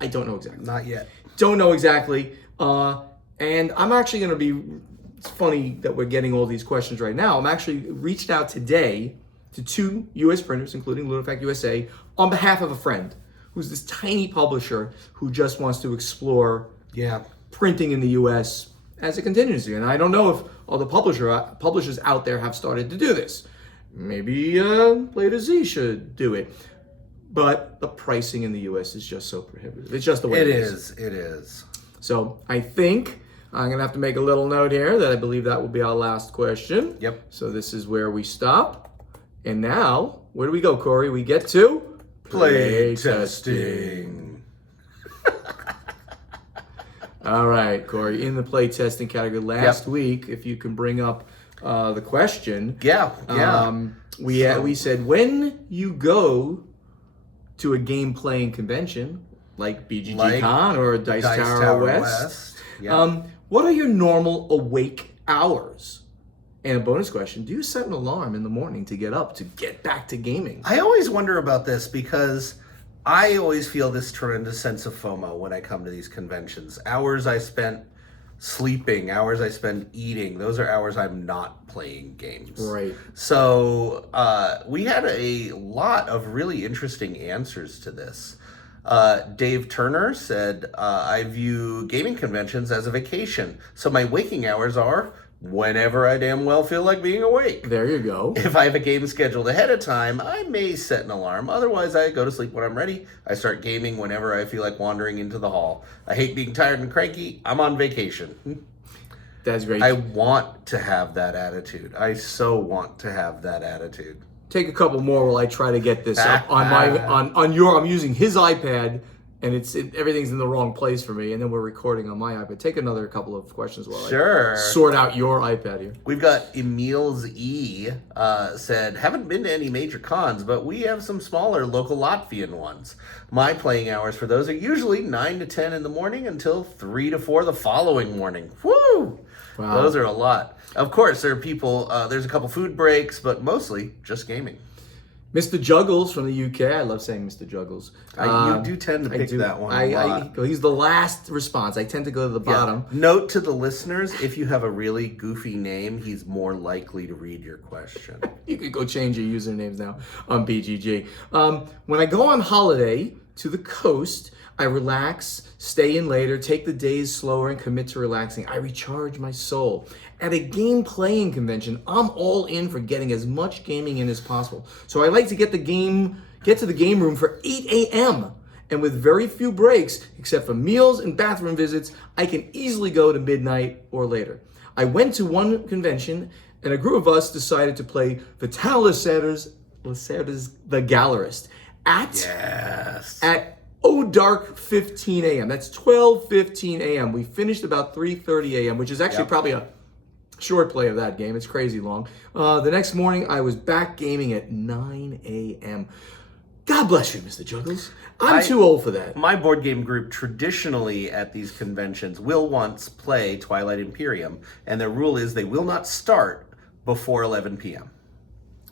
I don't know exactly. Not yet. Don't know exactly. And I'm actually going to be, it's funny that we're getting all these questions right now. I'm actually reached out today to 2 US printers, including LunaFact USA, on behalf of a friend who's this tiny publisher who just wants to explore printing in the US as a contingency. And I don't know if all the publishers out there have started to do this. Maybe Play to Z should do it. But the pricing in the US is just so prohibitive. It's just the way it is. It is. So I think I'm going to have to make a little note here that I believe that will be our last question. Yep. So this is where we stop. And now, where do we go, Corey? We get to play testing. All right, Corey, in the play testing category last week, if you can bring up the question. We said when you go to a game playing convention like BGG Con or Dice Tower West, what are your normal awake hours? And a bonus question, do you set an alarm in the morning to get up, to get back to gaming? I always wonder about this because I always feel this tremendous sense of FOMO when I come to these conventions. Hours I spent sleeping, hours I spend eating, those are hours I'm not playing games. Right. So we had a lot of really interesting answers to this. Dave Turner said, I view gaming conventions as a vacation. So my waking hours are whenever I damn well feel like being awake. There you go. If I have a game scheduled ahead of time, I may set an alarm. Otherwise, I go to sleep when I'm ready. I start gaming whenever I feel like wandering into the hall. I hate being tired and cranky. I'm on vacation. That's great. I want to have that attitude. I so want to have that attitude. Take a couple more while I try to get this up on my on your. I'm using his iPad, and everything's in the wrong place for me. And then we're recording on my iPad. Take another couple of questions while I sort out your iPad here. We've got Emil's E said, haven't been to any major cons, but we have some smaller local Latvian ones. My playing hours for those are usually 9 to 10 in the morning until 3 to 4 the following morning. Woo! Wow. Those are a lot. Of course, there are people, there's a couple food breaks, but mostly just gaming. Mr. Juggles from the UK. I love saying Mr. Juggles. You do tend to pick that one a lot. He's the last response. I tend to go to the bottom. Note to the listeners, if you have a really goofy name, he's more likely to read your question. You could go change your usernames now on BGG. When I go on holiday to the coast, I relax, stay in later, take the days slower, and commit to relaxing. I recharge my soul. At a game playing convention, I'm all in for getting as much gaming in as possible. So I like to get to the game room for 8 a.m. And with very few breaks, except for meals and bathroom visits, I can easily go to midnight or later. I went to one convention, and a group of us decided to play Vitalis Lacerda's The Gallerist at dark 15 a.m. That's 12:15 a.m. We finished about 3:30 a.m., which is actually probably a short play of that game. It's crazy long. The next morning, I was back gaming at 9 a.m. God bless you, Mr. Juggles. I'm too old for that. My board game group traditionally at these conventions will once play Twilight Imperium, and their rule is they will not start before 11 p.m.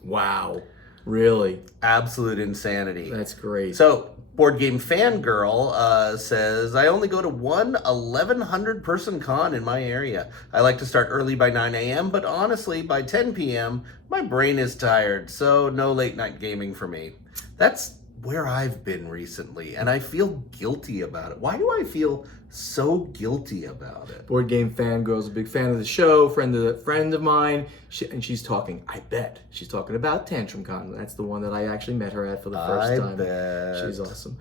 Wow. Really? Absolute insanity. That's great. So, Board Game Fangirl says, I only go to one 1,100 person con in my area. I like to start early by 9 a.m., but honestly, by 10 p.m., my brain is tired, so no late night gaming for me. That's where I've been recently, and I feel guilty about it. Why do I feel so guilty about it? Board Game Fangirl's a big fan of the show, friend of mine, and she's talking, I bet, she's talking about Tantrum Con. That's the one that I actually met her at for the first time. Bet. She's awesome.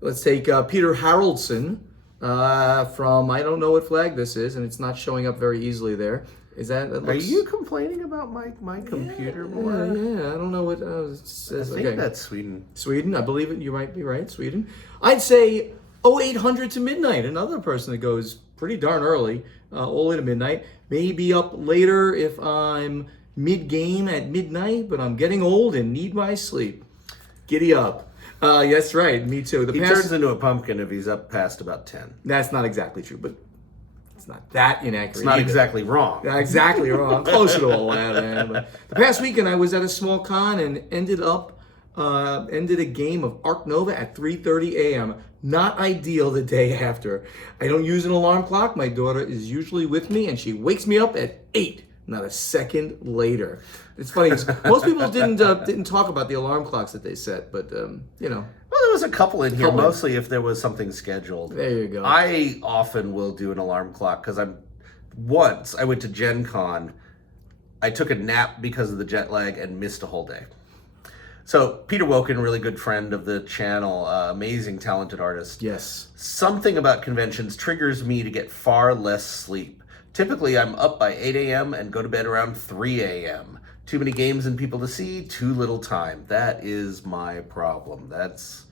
Let's take Peter Haroldson from, I don't know what flag this is, and it's not showing up very easily there. Are you complaining about my computer more? Yeah, I don't know what it says. I think that's Sweden. Sweden, I believe it. You might be right, Sweden. I'd say 0800 to midnight. Another person that goes pretty darn early, all the way to midnight. Maybe up later if I'm mid-game at midnight, but I'm getting old and need my sleep. Giddy up. That's right. Me too. He turns into a pumpkin if he's up past about 10. That's not exactly true, but it's not that inaccurate. It's not either. exactly wrong. Not exactly wrong. Closer to all that, man. But the past weekend, I was at a small con and ended a game of Ark Nova at 3:30 a.m. Not ideal the day after. I don't use an alarm clock. My daughter is usually with me, and she wakes me up at 8. Not a second later. It's funny. Most people didn't talk about the alarm clocks that they set, but Well, there was a couple in here, Couple. mostly if there was something scheduled. There you go. I often will do an alarm clock because once I went to Gen Con, I took a nap because of the jet lag and missed a whole day. So Peter Woken, really good friend of the channel, amazing, talented artist. Yes. Something about conventions triggers me to get far less sleep. Typically, I'm up by 8 a.m. and go to bed around 3 a.m. Too many games and people to see, too little time. That is my problem. That's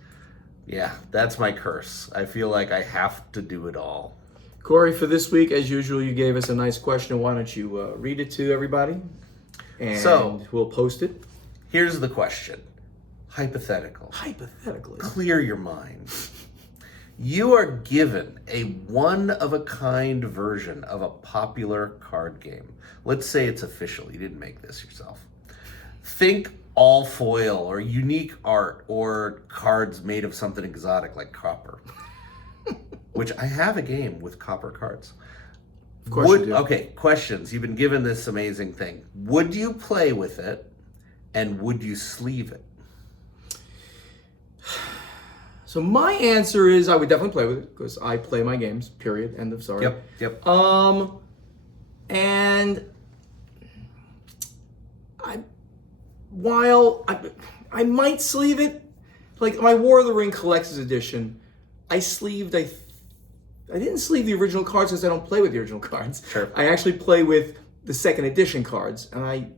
my curse. I feel like I have to do it all. Corey, for this week, as usual, you gave us a nice question. Why don't you read it to everybody? And we'll post it. Here's the question. Hypothetical. Hypothetically. Clear your mind. You are given a one-of-a-kind version of a popular card game. Let's say it's official. You didn't make this yourself. Think all foil or unique art or cards made of something exotic like copper. Which I have a game with copper cards. Of course you do. Okay, questions. You've been given this amazing thing. Would you play with it, and would you sleeve it? So my answer is I would definitely play with it because I play my games. Period. End of story. Yep. And while I might sleeve it, like my War of the Ring Collector's Edition, I didn't sleeve the original cards because I don't play with the original cards. Sure. I actually play with the second edition cards, and I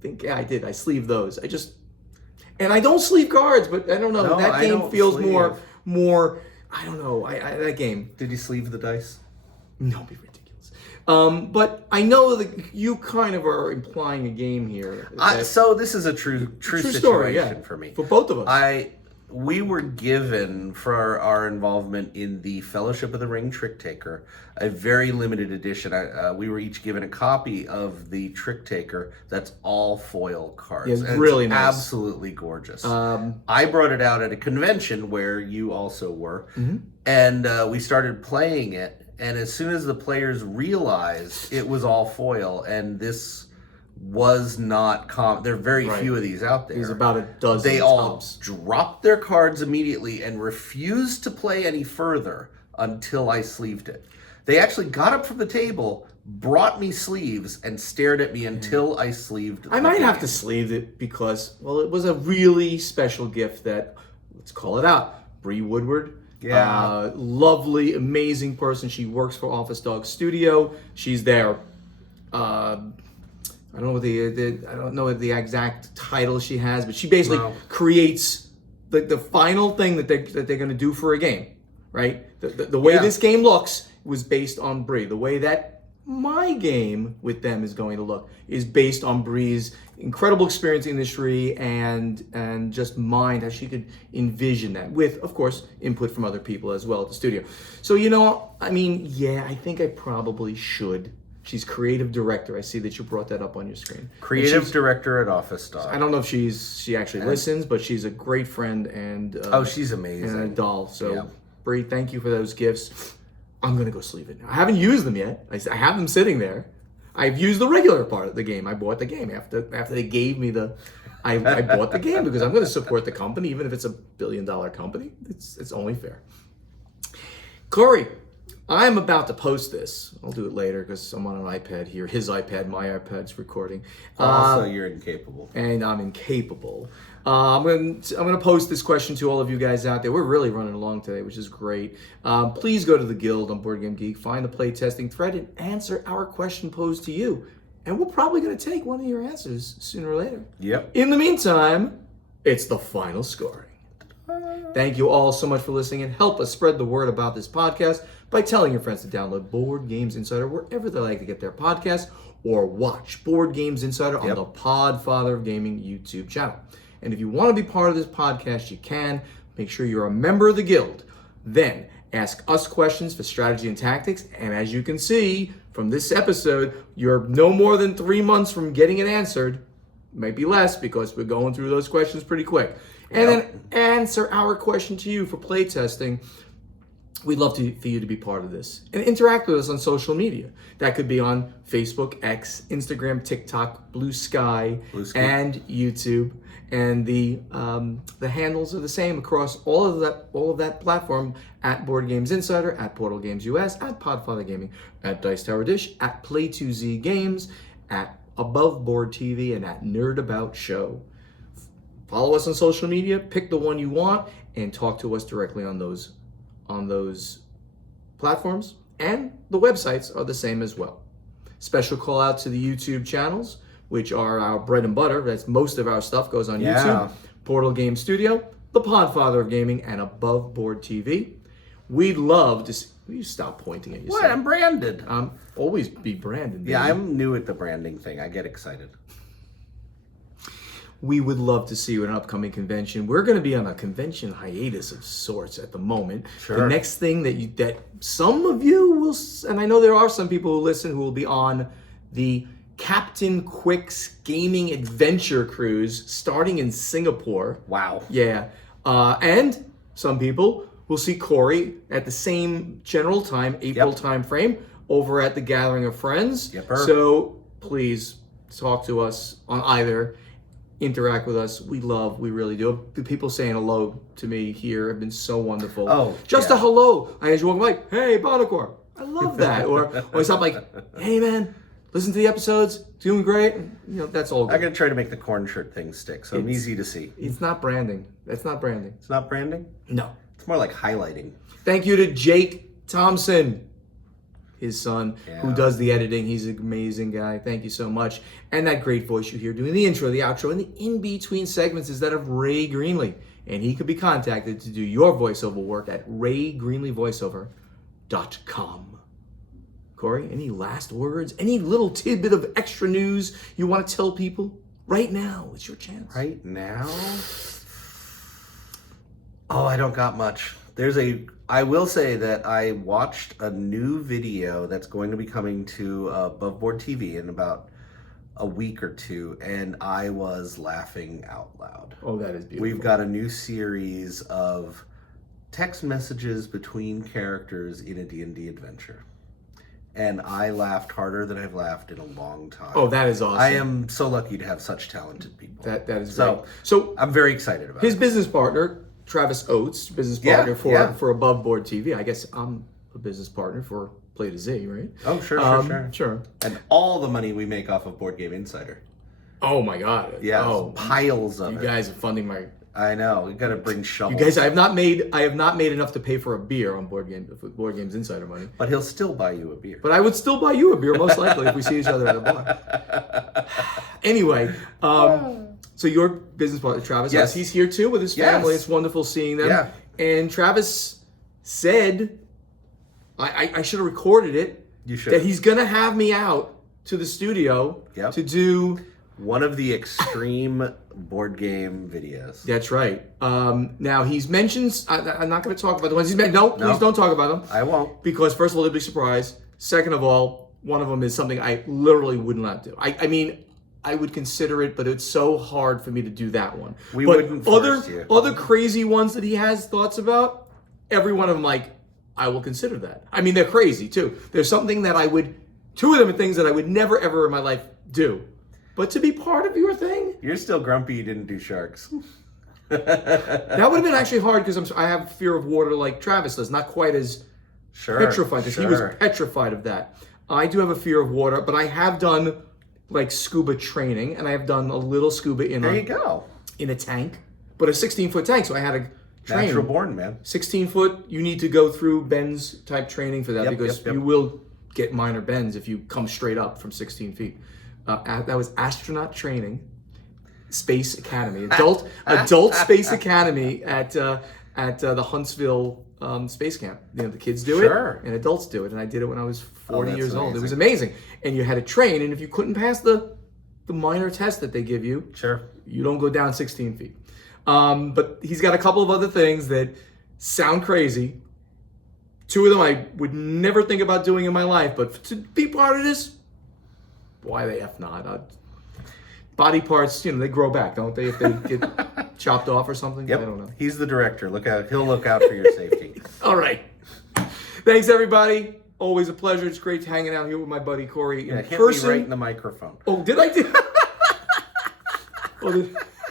think I did. I sleeved those. And I don't sleeve cards, but I don't know. No, that I game don't feels sleeve. more. I don't know. That game. Did you sleeve the dice? No, be ridiculous. But I know that you kind of are implying a game here. So this is a true situation story, yeah, for me. for both of us. We were given, for our involvement in the Fellowship of the Ring Trick Taker, a very limited edition. We were each given a copy of the Trick Taker that's all foil cards. Yeah, it's and really it's nice. Absolutely gorgeous. I brought it out at a convention where you also were, and we started playing it. And as soon as the players realized it was all foil, and this was not common. There are very few of these out there. There's about a dozen. They all tops. dropped their cards immediately and refused to play any further until I sleeved it. They actually got up from the table, brought me sleeves, and stared at me until I sleeved I might have to sleeve it because, well, it was a really special gift that, let's call it out, Bree Woodward. Yeah. Lovely, amazing person. She works for Office Dog Studio. She's there. I don't know what the exact title she has, but she basically creates the final thing that they're going to do for a game, right? The way this game looks was based on Bree. The way that my game with them is going to look is based on Bree's incredible experience in the industry and just mind how she could envision that with, of course, input from other people as well at the studio. So, I think I probably should. She's creative director. I see that you brought that up on your screen. Creative director at Office Dog. I don't know if she actually listens, but she's a great friend and she's amazing. And a doll. So, Bree, thank you for those gifts. I'm gonna go sleeve it now. I haven't used them yet. I have them sitting there. I've used the regular part of the game. I bought the game after they gave me the. I bought the game because I'm going to support the company, even if it's $1 billion company. It's only fair. Corey, I'm about to post this. I'll do it later because I'm on an iPad here. His iPad, my iPad's recording. Also, you're incapable. And I'm incapable. I'm going to post this question to all of you guys out there. We're really running along today, which is great. Please go to the Guild on Board Game Geek, find the playtesting thread, and answer our question posed to you. And we're probably going to take one of your answers sooner or later. Yep. In the meantime, it's the final scoring. Thank you all so much for listening, and help us spread the word about this podcast by telling your friends to download Board Games Insider wherever they like to get their podcasts, or watch Board Games Insider on the Podfather of Gaming YouTube channel. And if you want to be part of this podcast, you can. Make sure you're a member of the guild. Then ask us questions for strategy and tactics. And as you can see from this episode, you're no more than 3 months from getting it answered. Might be less because we're going through those questions pretty quick. And then answer our question to you for playtesting. We'd love for you to be part of this and interact with us on social media. That could be on Facebook, X, Instagram, TikTok, Blue Sky, and YouTube. And the handles are the same across all of that platform at Board Games Insider, at Portal Games US, at Podfather Gaming, at Dice Tower Dish, at Play2Z Games, at Above Board TV, and at Nerd About Show. Follow us on social media, pick the one you want, and talk to us directly on those platforms, and the websites are the same as well. Special call out to the YouTube channels, which are our bread and butter. That's most of our stuff goes on YouTube. Portal Game Studio, the Podfather of Gaming, and Above Board TV. We'd love to see, will you stop pointing at yourself? What? I'm branded. Always be branded. Yeah, baby. I'm new at the branding thing. I get excited. We would love to see you at an upcoming convention. We're going to be on a convention hiatus of sorts at the moment. Sure. The next thing that some of you will, and I know there are some people who listen who will be on the Captain Quick's Gaming Adventure Cruise starting in Singapore. Wow. Yeah. And some people will see Corey at the same general time, April time frame, over at the Gathering of Friends. Yepper. So please talk to us on either. Interact with us. We really do. The people saying hello to me here have been so wonderful. Oh, just a hello. I just walk like, hey, Bonacor. I love that. or something like, hey, man, listen to the episodes. Doing great. That's all good. I'm going to try to make the corn shirt thing stick, so it's easy to see. It's not branding. That's not branding. It's not branding? No. It's more like highlighting. Thank you to Jake Thompson, his son, who does the editing. He's an amazing guy. Thank you so much. And that great voice you hear doing the intro, the outro, and the in-between segments is that of Ray Greenlee. And he could be contacted to do your voiceover work at raygreenleevoiceover.com. Corey, any last words? Any little tidbit of extra news you want to tell people? Right now, it's your chance. Right now? Oh, I don't got much. I will say that I watched a new video that's going to be coming to Above Board TV in about a week or two, and I was laughing out loud. Oh, that is beautiful. We've got a new series of text messages between characters in a D&D adventure. And I laughed harder than I've laughed in a long time. Oh, that is awesome. I am so lucky to have such talented people. That is great. So I'm very excited about his it. business partner, Travis Oates, business partner for Above Board TV. I guess I'm a business partner for Play to Z, right? Oh, sure. Sure. And all the money we make off of Board Game Insider. Oh my God. Yeah, oh, piles of it. You guys are funding my. I know. We got to bring shovels. You guys, I have not made enough to pay for a beer on Board Games Insider money. But he'll still buy you a beer. But I would still buy you a beer most likely if we see each other at a bar. Anyway, so your business partner Travis, yes, he's here too with his family. It's wonderful seeing them. Yeah. And Travis said, I should have recorded it. You should. That he's gonna have me out to the studio to do one of the extreme board game videos. That's right. Now he's mentioned. I'm not going to talk about the ones he's mentioned. No, please don't talk about them. I won't. Because first of all, they'll be surprised. Second of all, one of them is something I literally would not do. I mean, I would consider it, but it's so hard for me to do that one. We wouldn't force you. Other crazy ones that he has thoughts about, every one of them, like, I will consider that. I mean, they're crazy too. There's something that two of them are things that I would never ever in my life do. But to be part of your thing? You're still grumpy you didn't do sharks. That would have been actually hard because I have fear of water like Travis does. Not quite as petrified because he was petrified of that. I do have a fear of water, but I have done like scuba training, and I have done a little scuba in a tank, but a 16-foot tank. So I had to train. Natural born, man. 16-foot. You need to go through bends type training for that because you will get minor bends if you come straight up from 16 feet. That was astronaut training, Space Academy, adult Space Academy at the Huntsville Space Camp. You know, the kids do it and adults do it, and I did it when I was 40 years old. It was amazing, and you had to train, and if you couldn't pass the the minor test that they give you. Sure. You don't go down 16 feet. But he's got a couple of other things that sound crazy. 2 of them I would never think about doing in my life, but to be part of this, why the F not? Body parts, they grow back, don't they? If they get chopped off or something? Yep. I don't know. He's the director. Look out. He'll look out for your safety. All right. Thanks, everybody. Always a pleasure. It's great hanging out here with my buddy Corey in Hit person. me right in the microphone. Oh, did I do?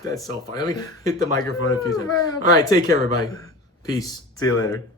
That's so funny. Let me hit the microphone a few times. All right, take care, everybody. Peace. See you later.